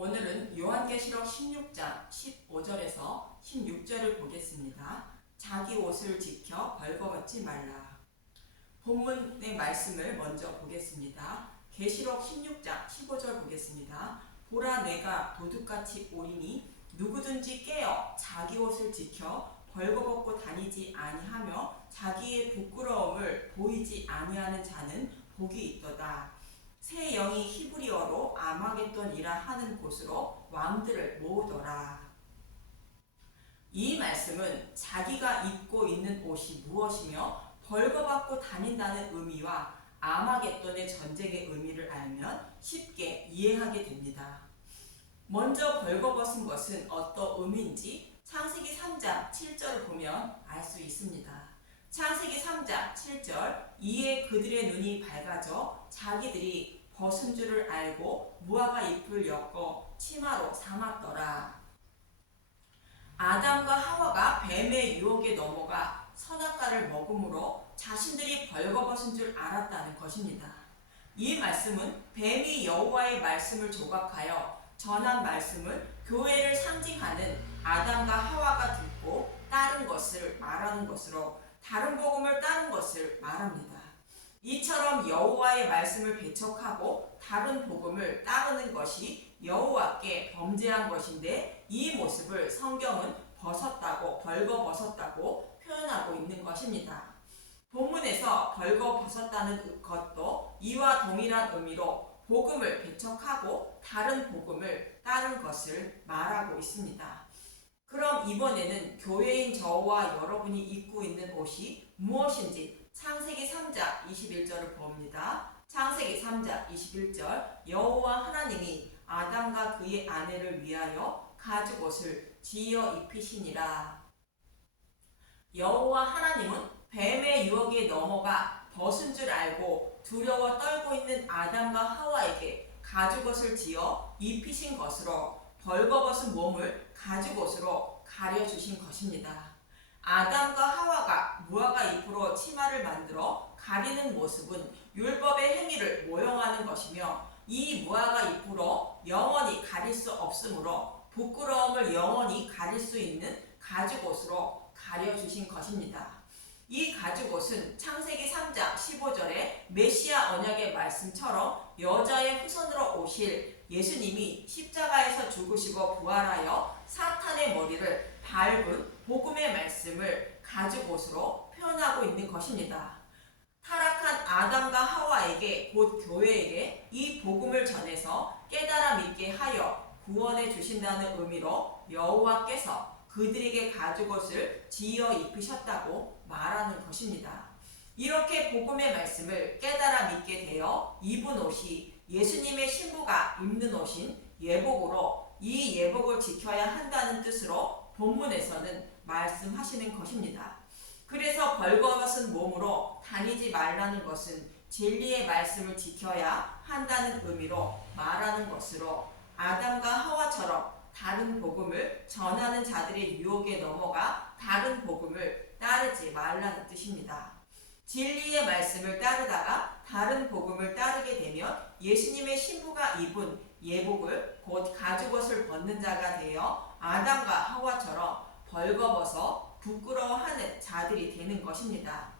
오늘은 요한계시록 16장 15절에서 16절을 보겠습니다. 자기 옷을 지켜 벌거벗지 말라. 본문의 말씀을 먼저 보겠습니다. 계시록 16장 15절 보겠습니다. 보라, 내가 도둑같이 오리니 누구든지 깨어 자기 옷을 지켜 벌거벗고 다니지 아니하며 자기의 부끄러움을 보이지 아니하는 자는 복이 있도다. 새 영이 히브리어로 아마겟돈이라 하는 곳으로 왕들을 모으더라. 이 말씀은 자기가 입고 있는 옷이 무엇이며 벌거벗고 다닌다는 의미와 아마겟돈의 전쟁의 의미를 알면 쉽게 이해하게 됩니다. 먼저 벌거벗은 것은 어떤 의미인지 창세기 3장 7절을 보면 알 수 있습니다. 창세기 3장 7절, 이에 그들의 눈이 밝아져 자기들이 벗은 줄을 알고 무화과 잎을 엮어 치마로 삼았더라. 아담과 하와가 뱀의 유혹에 넘어가 선악과를 먹음으로 자신들이 벌거벗은 줄 알았다는 것입니다. 이 말씀은 뱀이 여호와의 말씀을 조각하여 전한 말씀을 교회를 상징하는 아담과 하와가 듣고 따른 것을 말하는 것으로 다른 복음을 따른 것을 말합니다. 이처럼 여호와의 말씀을 배척하고 다른 복음을 따르는 것이 여호와께 범죄한 것인데, 이 모습을 성경은 벌거벗었다고 표현하고 있는 것입니다. 본문에서 벌거벗었다는 것도 이와 동일한 의미로 복음을 배척하고 다른 복음을 따른 것을 말하고 있습니다. 그럼 이번에는 교회인 저와 여러분이 입고 있는 옷이 무엇인지 창세기 3장 21절을 봅니다. 창세기 3장 21절, 여호와 하나님이 아담과 그의 아내를 위하여 가죽옷을 지어 입히시니라. 여호와 하나님은 뱀의 유혹에 넘어가 벗은 줄 알고 두려워 떨고 있는 아담과 하와에게 가죽옷을 지어 입히신 것으로 벌거벗은 몸을 가죽옷으로 가려주신 것입니다. 아담과 하와가 무화과 잎으로 치마를 만들어 가리는 모습은 율법의 행위를 모형하는 것이며, 이 무화과 잎으로 영원히 가릴 수 없으므로 부끄러움을 영원히 가릴 수 있는 가죽옷으로 가려주신 것입니다. 이 가죽옷은 창세기 3장 15절에 메시아 언약의 말씀처럼 여자의 후손으로 오실 예수님이 십자가에서 죽으시고 부활하여 사탄의 머리를 밟은 복음의 말씀을 가죽옷으로 표현하고 있는 것입니다. 타락한 아담과 하와에게, 곧 교회에게 이 복음을 전해서 깨달아 믿게 하여 구원해 주신다는 의미로 여호와께서 그들에게 가죽옷을 지어 입히셨다고 말하는 것입니다. 이렇게 복음의 말씀을 깨달아 믿게 되어 입은 옷이 예수님의 신부가 입는 옷인 예복으로, 이 예복을 지켜야 한다는 뜻으로 본문에서는 말씀하시는 것입니다. 그래서 벌거벗은 몸으로 다니지 말라는 것은 진리의 말씀을 지켜야 한다는 의미로 말하는 것으로, 아담과 하와처럼 다른 복음을 전하는 자들의 유혹에 넘어가 다른 복음을 따르지 말라는 뜻입니다. 진리의 말씀을 따르다가 다른 복음을 따르게 되면 예수님의 신부가 입은 예복을, 곧 가죽옷을 벗는 자가 되어 아담과 하와처럼 벌거벗어 부끄러워하는 자들이 되는 것입니다.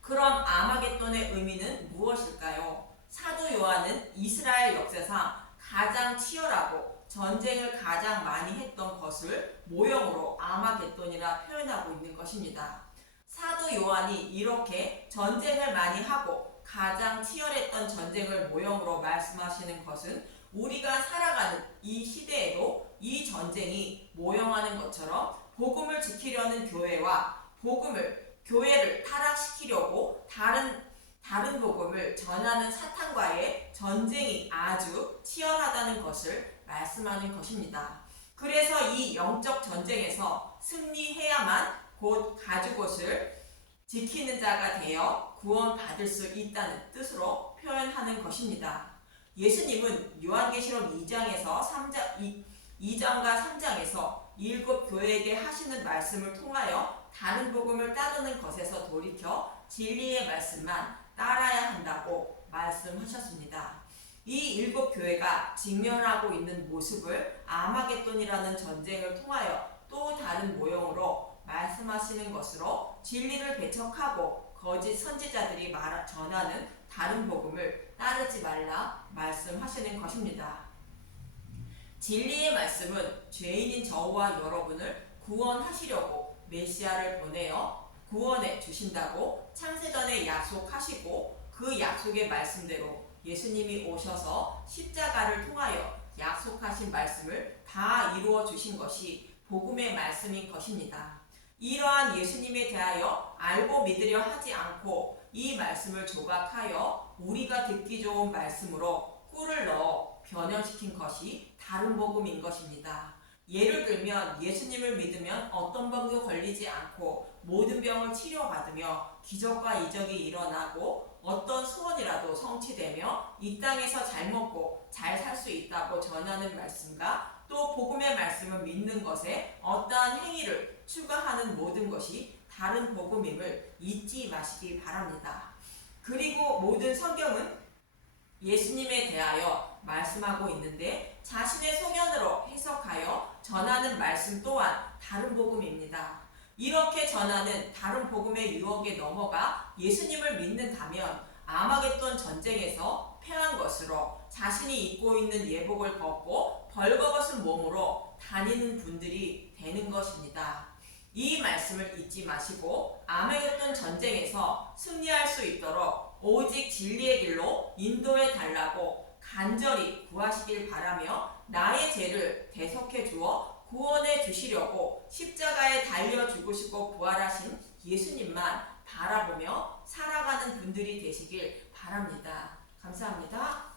그럼 아마겟돈의 의미는 무엇일까요? 사도 요한은 이스라엘 역사상 가장 치열하고 전쟁을 가장 많이 했던 것을 모형으로 아마겟돈이라 표현하고 있는 것입니다. 사도 요한이 이렇게 전쟁을 많이 하고 가장 치열했던 전쟁을 모형으로 말씀하시는 것은 우리가 살아가는 이 시대에도 이 전쟁이 모형하는 것처럼 복음을 지키려는 교회와 교회를 타락시키려고 다른 복음을 전하는 사탄과의 전쟁이 아주 치열하다는 것을 말씀하는 것입니다. 그래서 이 영적 전쟁에서 승리해야만 곧 가죽옷을 지키는 자가 되어 구원받을 수 있다는 뜻으로 표현하는 것입니다. 예수님은 요한계시록 2장과 3장에서 일곱 교회에게 하시는 말씀을 통하여 다른 복음을 따르는 것에서 돌이켜 진리의 말씀만 따라야 한다고 말씀하셨습니다. 이 일곱 교회가 직면하고 있는 모습을 아마겟돈이라는 전쟁을 통하여 또 다른 모형으로 말씀하시는 것으로 진리를 배척하고 거짓 선지자들이 전하는 다른 복음을 따르지 말라 말씀하시는 것입니다. 진리의 말씀은 죄인인 저와 여러분을 구원하시려고 메시아를 보내어 구원해 주신다고 창세전에 약속하시고 그 약속의 말씀대로 예수님이 오셔서 십자가를 통하여 약속하신 말씀을 다 이루어 주신 것이 복음의 말씀인 것입니다. 이러한 예수님에 대하여 알고 믿으려 하지 않고 이 말씀을 조각하여 우리가 듣기 좋은 말씀으로 꿀을 넣어 변형시킨 것이 다른 복음인 것입니다. 예를 들면 예수님을 믿으면 어떤 병도 걸리지 않고 모든 병을 치료받으며 기적과 이적이 일어나고 어떤 소원이라도 성취되며 이 땅에서 잘 먹고 잘 살 수 있다고 전하는 말씀과 또 복음의 말씀을 믿는 것에 어떠한 행위를 추가하는 모든 것이 다른 복음임을 잊지 마시기 바랍니다. 그리고 모든 성경은 예수님에 대하여 말씀하고 있는데 자신의 소견으로 해석하여 전하는 말씀 또한 다른 복음입니다. 이렇게 전하는 다른 복음의 유혹에 넘어가 예수님을 믿는다면 아마겟돈 전쟁에서 패한 것으로 자신이 입고 있는 예복을 벗고 벌거벗은 몸으로 다니는 분들이 되는 것입니다. 이 말씀을 잊지 마시고 아마겟돈 전쟁에서 승리할 수 있도록 오직 진리의 길로 인도해 달라고 간절히 구하시길 바라며 나의 죄를 대속해 주어 구원해 주시려고 십자가에 달려 죽으시고 부활하신 예수님만 바라보며 살아가는 분들이 되시길 바랍니다. 감사합니다.